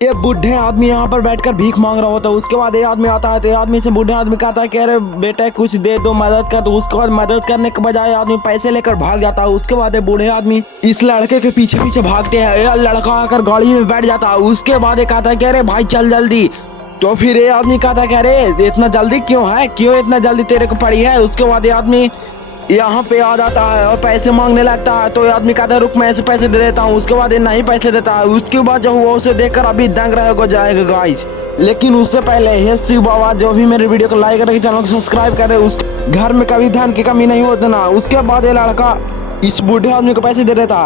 ये बूढ़े आदमी यहाँ पर बैठकर भीख मांग रहा होता है। उसके बाद ये आदमी आता है तो ये आदमी से बूढ़े आदमी कहता है कि अरे बेटा कुछ दे दो, मदद कर दो। उसके बाद मदद करने के बजाय आदमी पैसे लेकर भाग जाता है। उसके बाद ये बूढ़े आदमी इस लड़के के पीछे पीछे भागते हैं। ये लड़का आकर गाड़ी में बैठ जाता है। उसके बाद ये कहता है कि अरे भाई चल जल्दी। तो फिर ये आदमी कहता है कि अरे इतना जल्दी क्यों है, क्यों इतना जल्दी तेरे को पड़ी है। उसके बाद ये आदमी यहाँ पे आ जाता है और पैसे मांगने लगता है। तो ये आदमी कहता है रुक मैं ऐसे पैसे दे देता हूँ। उसके बाद ये नहीं पैसे देता है। उसके बाद जो हुआ उसे देखकर अभी दंग रह जाएगा गाइस। लेकिन उससे पहले हे शिव बाबा जो भी मेरे वीडियो को लाइक करें, चैनल को सब्सक्राइब करें। उस घर में कभी धन की कमी नहीं होती ना। उसके बाद ये लड़का इस बूढ़े आदमी को पैसे दे देता है।